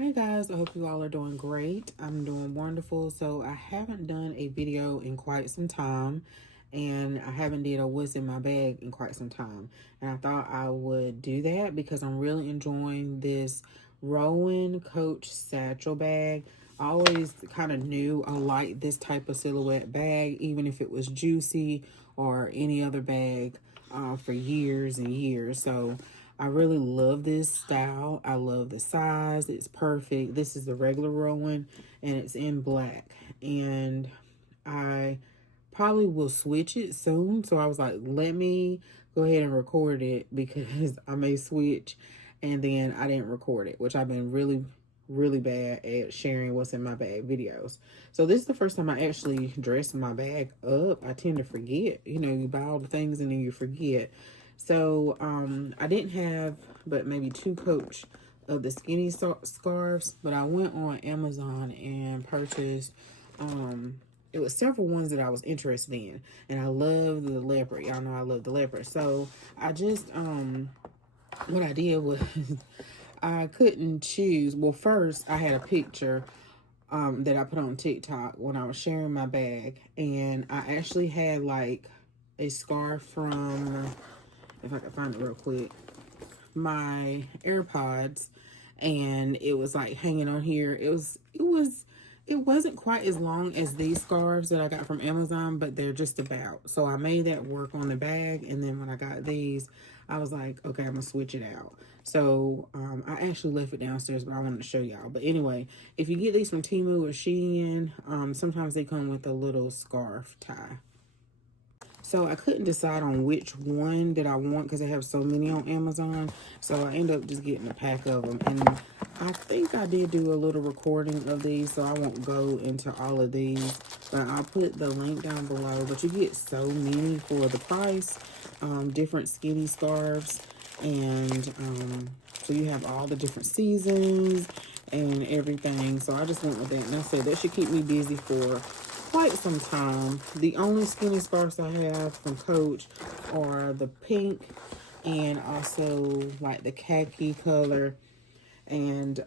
Hi guys, I hope you all are doing great. I'm doing wonderful. So I haven't done a video in quite some time, and I haven't did a what's in my bag in quite some time. And I thought I would do that because I'm really enjoying this Rowan Coach Satchel bag. I always kind of knew I liked this type of silhouette bag, even if it was juicy or any other bag for years and years. So I really love this style. I love the size. It's perfect. This is the regular Rowan and it's in black. And I probably will switch it soon. So I was like, let me go ahead and record it because I may switch and then I didn't record it, which I've been really bad at sharing what's in my bag videos. So this is the first time I actually dressed my bag up. I tend to forget, you buy all the things and then you forget. So I didn't have but maybe 2 coach of the skinny scarves, but I went on Amazon and purchased it was several ones that I was interested in, and I love the leopard. Y'all know I love the leopard. So I just what I did was I couldn't choose. Well, first I had a picture that I put on TikTok when I was sharing my bag, and I actually had like a scarf from, if I can find it real quick, my AirPods, and it was like hanging on here. It wasn't quite as long as these scarves that I got from Amazon, but they're just about. So I made that work on the bag, and then when I got these, I was like, okay, I'm gonna switch it out. So I actually left it downstairs, but I wanted to show y'all. But anyway, if you get these from Temu or Shein, sometimes they come with a little scarf tie. So I couldn't decide on which one that I want because they have so many on Amazon. So I ended up just getting a pack of them. And I think I did do a little recording of these, so I won't go into all of these. But I'll put the link down below. But you get so many for the price. Different skinny scarves. And so you have all the different seasons and everything. So I just went with that. And I said that should keep me busy for quite some time. The only skinny scarves I have from Coach are the pink and also like the khaki color. And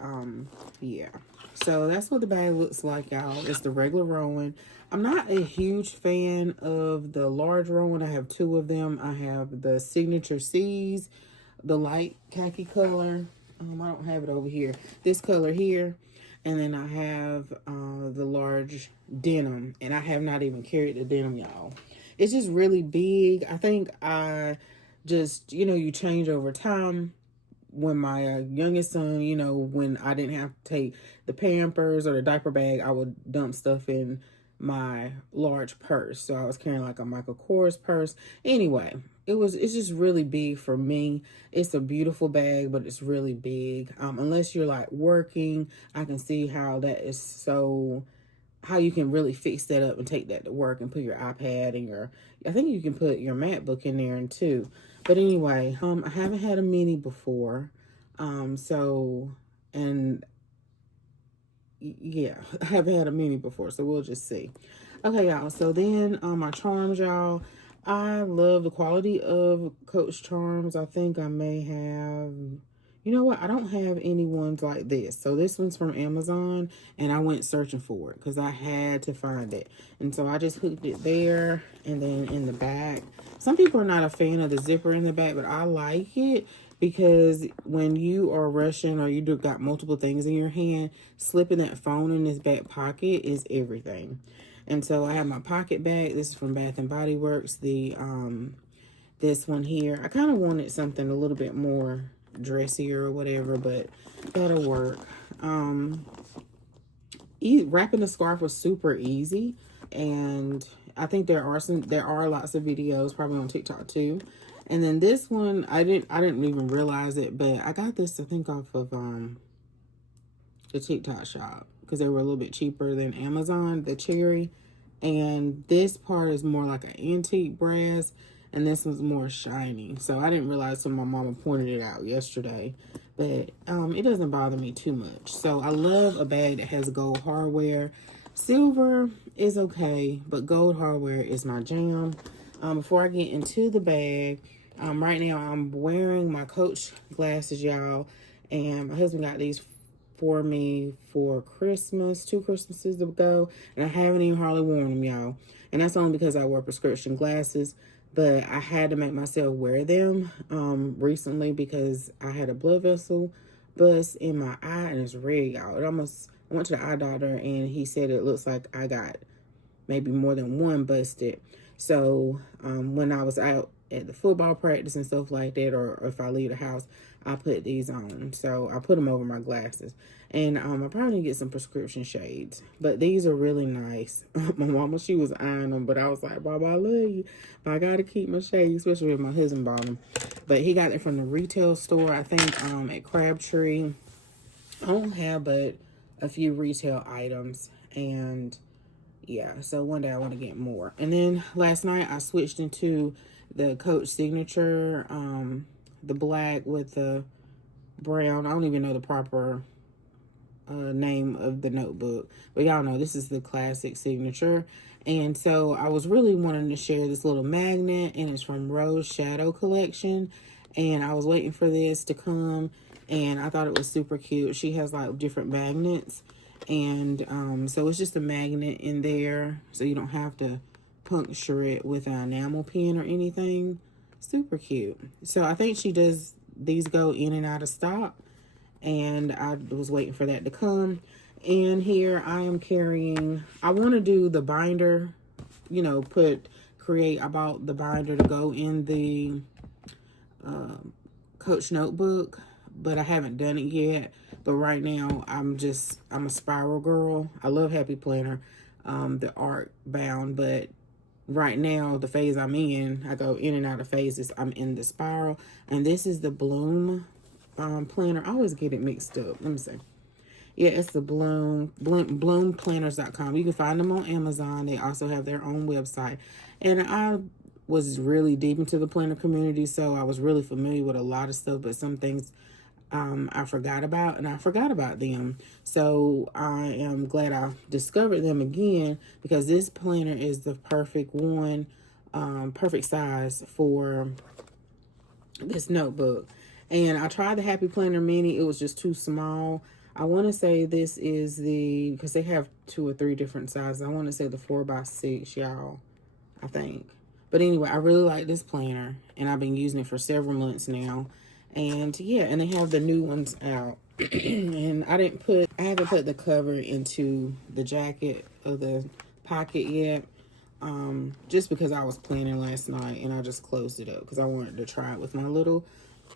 yeah, so that's what the bag looks like, y'all. It's the regular Rowan. I'm not a huge fan of the large Rowan. I have 2 of them. I have the Signature C's, the light khaki color. I don't have it over here. This color here. And then I have the large denim. And I have not even carried the denim, y'all. It's just really big. I think I just, you change over time. When my youngest son, when I didn't have to take the Pampers or the diaper bag, I would dump stuff in my large purse. So I was carrying like a Michael Kors purse. Anyway, it's just really big for me. It's a beautiful bag, but it's really big. Unless you're like working, I can see how that is so, how you can really fix that up and take that to work and put your iPad and I think you can put your MacBook in there and too. But anyway, I haven't had a mini before. And yeah, I haven't had a mini before, so we'll just see. Okay, y'all. So then my charms, y'all. I love the quality of Coach charms. I think I may have, you know what? I don't have any ones like this. So this one's from Amazon, and I went searching for it because I had to find it. And so I just hooked it there, and then in the back. Some people are not a fan of the zipper in the back, but I like it because when you are rushing or got multiple things in your hand, slipping that phone in this back pocket is everything. And so I have my pocket bag. This is from Bath and Body Works. This one here. I kind of wanted something a little bit more dressier or whatever, but that'll work. Wrapping the scarf was super easy, and I think there are lots of videos probably on TikTok too. And then this one, I didn't even realize it, but I got this I think off of the TikTok shop because they were a little bit cheaper than Amazon, the cherry. And this part is more like an antique brass, and this one's more shiny. So I didn't realize till my mama pointed it out yesterday. But it doesn't bother me too much. So I love a bag that has gold hardware. Silver is okay, but gold hardware is my jam. Before I get into the bag, right now I'm wearing my Coach glasses, y'all. And my husband got these for me for Christmas, 2 Christmases ago, and I haven't even hardly worn them, y'all. And that's only because I wear prescription glasses, but I had to make myself wear them recently because I had a blood vessel bust in my eye, and it's red, y'all. I went to the eye doctor, and he said it looks like I got maybe more than one busted. So when I was out at the football practice and stuff like that, or if I leave the house, I put these on. So I put them over my glasses. And I probably need to get some prescription shades. But these are really nice. My mama, she was eyeing them, but I was like, Baba, I love you, but I got to keep my shades, especially if my husband bought them. But he got it from the retail store, I think, at Crabtree. I don't have but a few retail items. And yeah, so one day I want to get more. And then last night I switched into the Coach Signature, the black with the brown. I don't even know the proper name of the notebook, but y'all know this is the classic Signature. And so I was really wanting to share this little magnet, and it's from Rose Shadow Collection. And I was waiting for this to come, and I thought it was super cute. She has like different magnets, and so it's just a magnet in there, so you don't have to puncture it with an enamel pen or anything. Super cute. So I think she does, these go in and out of stock, and I was waiting for that to come. And here I am carrying, I want to do the binder, you know, I bought the binder to go in the Coach notebook, but I haven't done it yet. But right now I'm a spiral girl. I love Happy Planner, the art bound, but right now the phase I'm in, I go in and out of phases. I'm in the spiral, and this is the Bloom planner. I always get it mixed up. Let me see. Yeah, it's the bloomplanners.com. You can find them on Amazon. They also have their own website. And I was really deep into the planner community, so I was really familiar with a lot of stuff, but some things I forgot about, and I forgot about them. So I am glad I discovered them again, because this planner is the perfect one, perfect size for this notebook. And I tried the Happy Planner Mini. It was just too small. I want to say this is because they have 2 or 3 different sizes. I want to say the 4x6, y'all, I think. But anyway, I really like this planner, and I've been using it for several months now. And yeah, and they have the new ones out. And I haven't put the cover into the jacket of the pocket yet. Just because I was planning last night, and I just closed it up because I wanted to try it with my little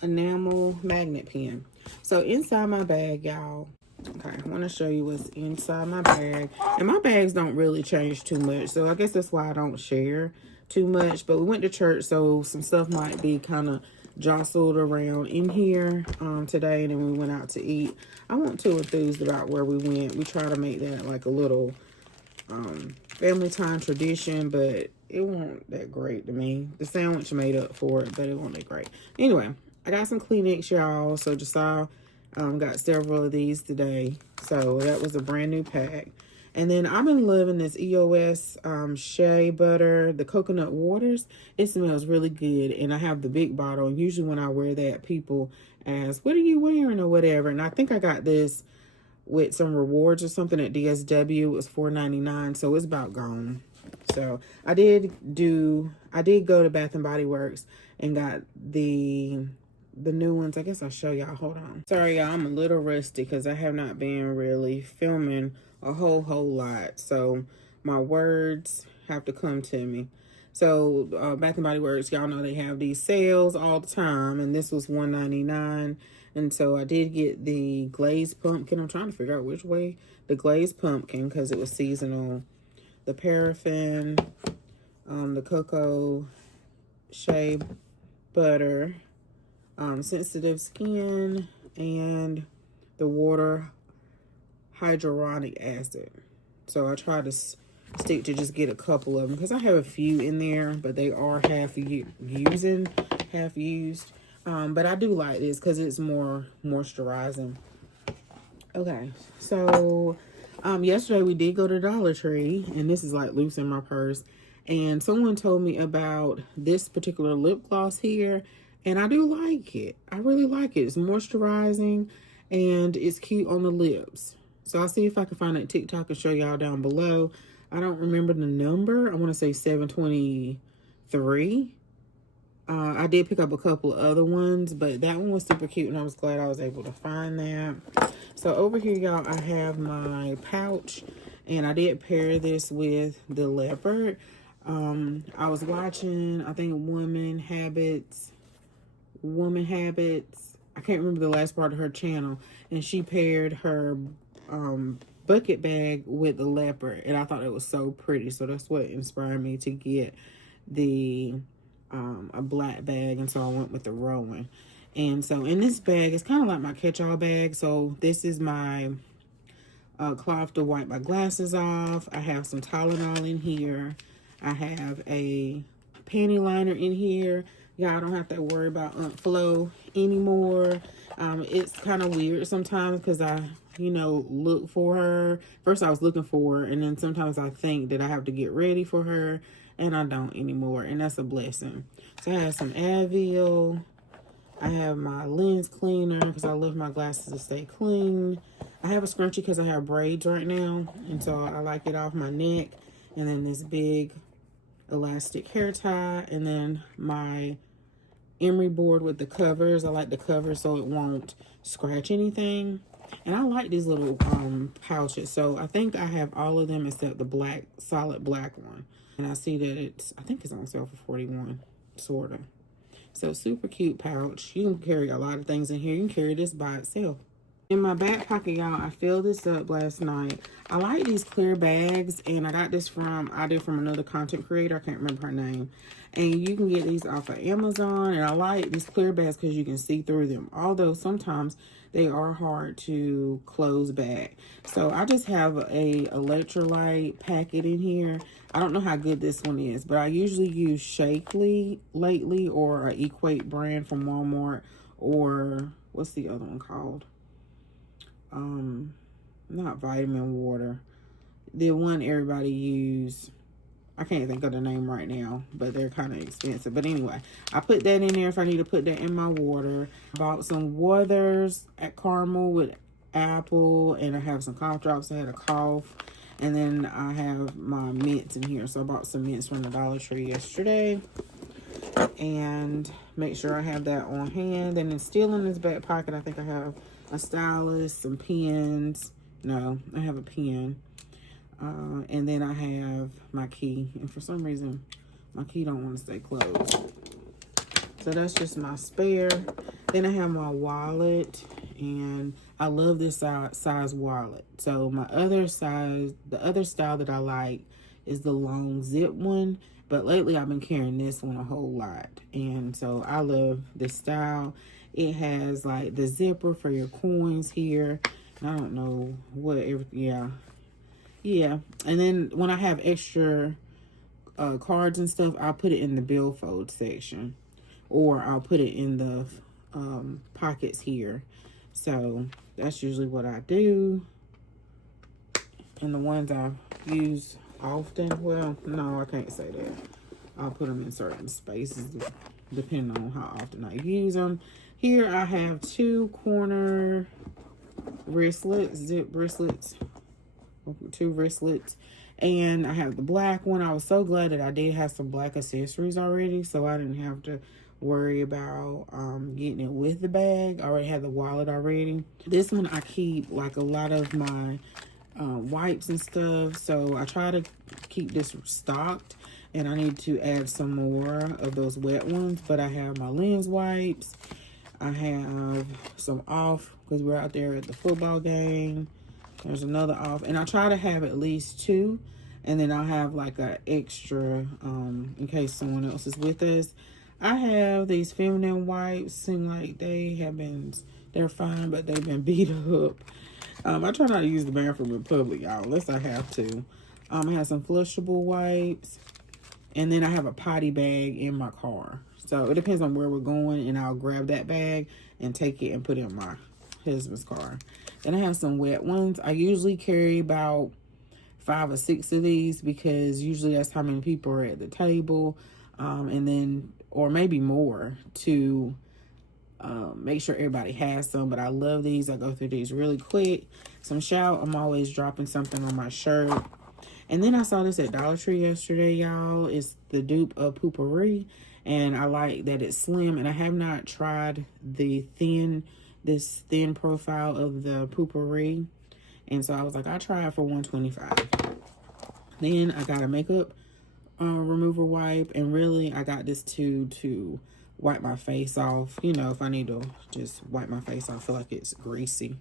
enamel magnet pen. So inside my bag, y'all, okay, I want to show you what's inside my bag. And my bags don't really change too much, so I guess that's why I don't share too much. But we went to church, so some stuff might be kind of jostled around in here today. And then we went out to eat. I wasn't too enthused about where we went. We try to make that like a little family time tradition, but it wasn't that great to me. The sandwich made up for it, but it wasn't that great. Anyway, I got some Kleenex, y'all. So Josiah got several of these today. So that was a brand new pack. And then I've been loving this EOS shea butter, the coconut waters. It smells really good. And I have the big bottle. And usually when I wear that, people ask, what are you wearing or whatever? And I think I got this with some rewards or something at DSW. It was $4.99, so it's about gone. So I did go to Bath and Body Works and got the new ones. I guess I'll show y'all. Hold on. Sorry, y'all, I'm a little rusty because I have not been really filming a whole lot. So my words have to come to me. So Bath and Body Works, y'all know they have these sales all the time, and this was $1.99. And so I did get the glazed pumpkin. I'm trying to figure out which way. The glazed pumpkin, because it was seasonal. The paraffin, the cocoa shea butter, sensitive skin, and the water hyaluronic acid. So I tried to stick to just get a couple of them, because I have a few in there, but they are half used. But I do like this because it's more moisturizing. Okay, so yesterday we did go to Dollar Tree, and this is like loose in my purse, and someone told me about this particular lip gloss here, and I do like it. I really like it. It's moisturizing, and it's cute on the lips. So I'll see if I can find that TikTok and show y'all down below. I don't remember the number. I want to say 723. I did pick up a couple of other ones, but that one was super cute, and I was glad I was able to find that. So over here, y'all, I have my pouch, and I did pair this with the leopard. I was watching, I think, Woman Habits. I can't remember the last part of her channel, and she paired her bucket bag with the leopard, and I thought it was so pretty. So that's what inspired me to get the a black bag, and so I went with the Rowan. And so in this bag, it's kind of like my catch-all bag. So this is my cloth to wipe my glasses off. I have some Tylenol in here. I have a panty liner in here. Y'all don't have to worry about Aunt Flo anymore. It's kind of weird sometimes because I, look for her. First I was looking for her, and then sometimes I think that I have to get ready for her, and I don't anymore, and that's a blessing. So I have some Advil. I have my lens cleaner because I love my glasses to stay clean. I have a scrunchie because I have braids right now, and so I like it off my neck. And then this big elastic hair tie, and then my emery board with the covers. I like the covers so it won't scratch anything. And I like these little pouches. So I think I have all of them except the black, solid black one. And I see that I think it's on sale for $41, sort of. So super cute pouch. You can carry a lot of things in here. You can carry this by itself. In my back pocket, y'all, I filled this up last night. I like these clear bags, and I got this from another content creator. I can't remember her name. And you can get these off of Amazon, and I like these clear bags because you can see through them. Although sometimes they are hard to close back. So I just have a electrolyte packet in here. I don't know how good this one is, but I usually use Shakely lately, or a Equate brand from Walmart, or what's the other one called? Not vitamin water. The one everybody use. I can't think of the name right now, but they're kind of expensive. But anyway, I put that in there if I need to put that in my water. I bought some Werther's at caramel with apple, and I have some cough drops. I had a cough. And then I have my mints in here. So I bought some mints from the Dollar Tree yesterday. And make sure I have that on hand. And then still in this back pocket, I think I have a stylus, some pens. No, I have a pen. And then I have my key. And for some reason, my key don't want to stay closed. So that's just my spare. Then I have my wallet. And I love this size wallet. So my other size, the other style that I like is the long zip one. But lately I've been carrying this one a whole lot. And so I love this style. It has like the zipper for your coins here. I don't know what, yeah. And then when I have extra cards and stuff, I'll put it in the billfold section. Or I'll put it in the pockets here. So that's usually what I do. And the ones I use often, well, no, I can't say that. I'll put them in certain spaces depending on how often I use them. Here I have 2 corner wristlets, zip wristlets, 2 wristlets. And I have the black one. I was so glad that I did have some black accessories already, so I didn't have to worry about getting it with the bag. I already had the wallet already. This one I keep like a lot of my wipes and stuff, so I try to keep this stocked, and I need to add some more of those wet ones. But I have my lens wipes. I have some off because we're out there at the football game. There's another off, and I try to have at least 2, and then I'll have like an extra in case someone else is with us. I have these feminine wipes. Seem like they're fine, but they've been beat up. I try not to use the bathroom in public, y'all, unless I have to. I have some flushable wipes, and then I have a potty bag in my car. So it depends on where we're going, and I'll grab that bag and take it and put it in my husband's car. Then I have some wet ones. I usually carry about 5 or 6 of these because usually that's how many people are at the table. And then, or maybe more, to make sure everybody has some, but I love these. I go through these really quick. Some shout, I'm always dropping something on my shirt. And then I saw this at Dollar Tree yesterday, y'all. It's the dupe of Poopery, and I like that it's slim, and I have not tried this thin profile of the Poopery, and so I was like, I'll try it for $125. Then I got a makeup remover wipe, and really I got this to wipe my face off, you know, if I need to just wipe my face off. I feel like it's greasy.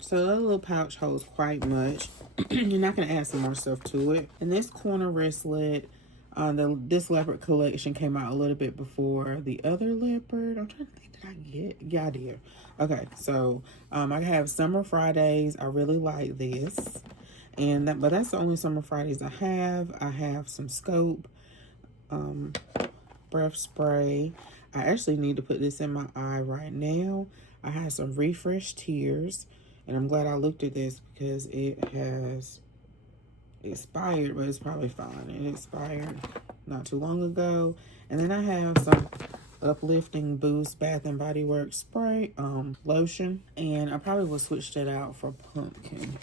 So that little pouch holds quite much. You're not going to add some more stuff to it. And this corner wristlet, this leopard collection came out a little bit before the other leopard. I'm trying to think, did I get? Yeah, I did. Okay, so I have Summer Fridays. I really like this. But that's the only Summer Fridays I have. I have some Scope breath spray. I actually need to put this in my eye right now. I have some Refresh Tears, and I'm glad I looked at this because it has expired, but it's probably fine. It expired not too long ago. And then I have some Uplifting Boost Bath and Body Works spray lotion, and I probably will switch that out for pumpkin.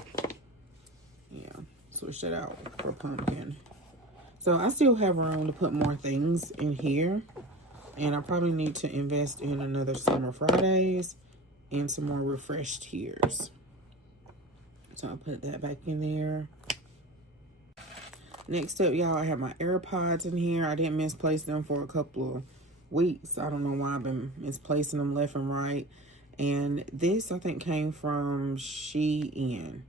Yeah, switch that out for pumpkin. So I still have room to put more things in here, and I probably need to invest in another Summer Fridays and some more Refresh Tears. So I'll put that back in there. Next up, y'all, I have my AirPods in here. I didn't misplace them for a couple of weeks. I don't know why I've been misplacing them left and right. And this, I think, came from Shein.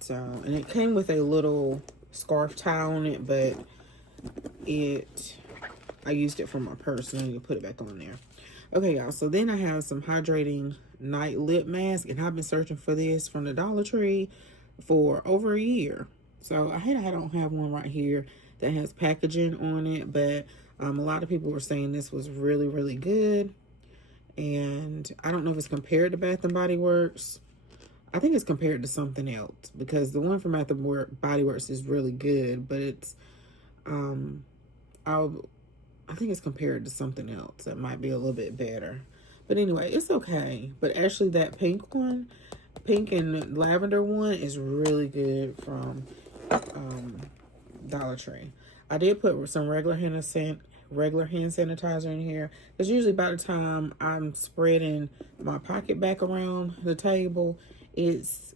So, and it came with a little scarf tie on it, but I used it for my purse, and I need to put it back on there. Okay, y'all, so then I have some hydrating night lip mask, and I've been searching for this from the Dollar Tree for over a year. So I don't have one right here that has packaging on it, but a lot of people were saying this was really, really good. And I don't know if it's compared to Bath and Body Works. I think it's compared to something else, because the one from Bath and Body Works is really good, but it's I think it's compared to something else that might be a little bit better. But anyway, it's okay. But actually that pink and lavender one is really good from Dollar Tree. I did put some regular hand sanitizer in here, because usually by the time I'm spreading my pocket back around the table, it's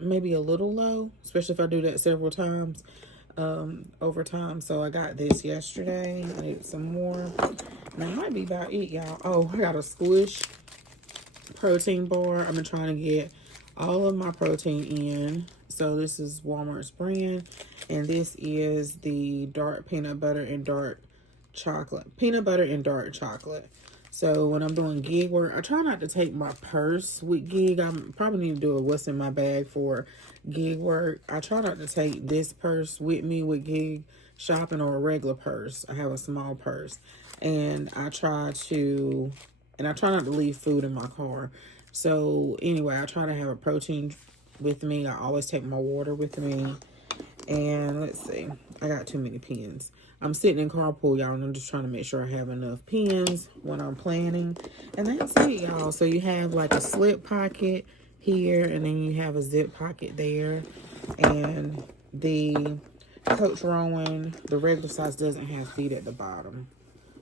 maybe a little low, especially if I do that several times over time. So I got this yesterday. I need some more, and that might be about it, y'all. Oh, I got a Squish protein bar. I've been trying to get all of my protein in. So this is Walmart's brand, and this is the dark peanut butter and dark chocolate. So when I'm doing gig work, I try not to take my purse with gig. I probably need to do a what's in my bag for gig work. I try not to take this purse with me with gig shopping, or a regular purse. I have a small purse, and I try not to leave food in my car. So anyway, I try to have a protein with me. I always take my water with me. And let's see, I got too many pens. I'm sitting in carpool, y'all, and I'm just trying to make sure I have enough pens when I'm planning. And that's it, y'all. So you have like a slip pocket here, and then you have a zip pocket there. And the Coach Rowan, the regular size, doesn't have feet at the bottom.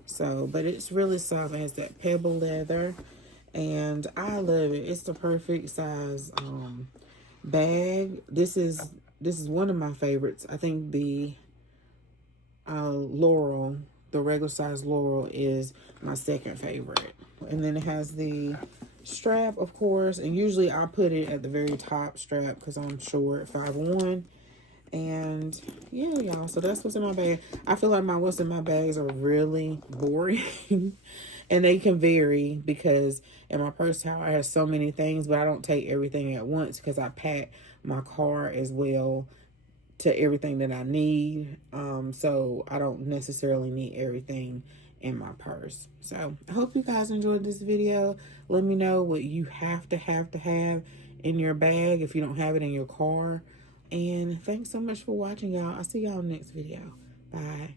So, but it's really soft. It has that pebble leather, and I love it. It's the perfect size bag. This is one of my favorites. I think the Laurel, the regular size Laurel, is my second favorite. And then it has the strap, of course, and usually I put it at the very top strap because I'm short, 5'1". And yeah, y'all, so that's what's in my bag. I feel like my what's in my bags are really boring. And they can vary, because in my purse towel I have so many things, but I don't take everything at once because I pack my car as well to everything that I need. So I don't necessarily need everything in my purse. So I hope you guys enjoyed this video. Let me know what you have to have in your bag if you don't have it in your car. And thanks so much for watching, y'all. I'll see y'all next video. Bye.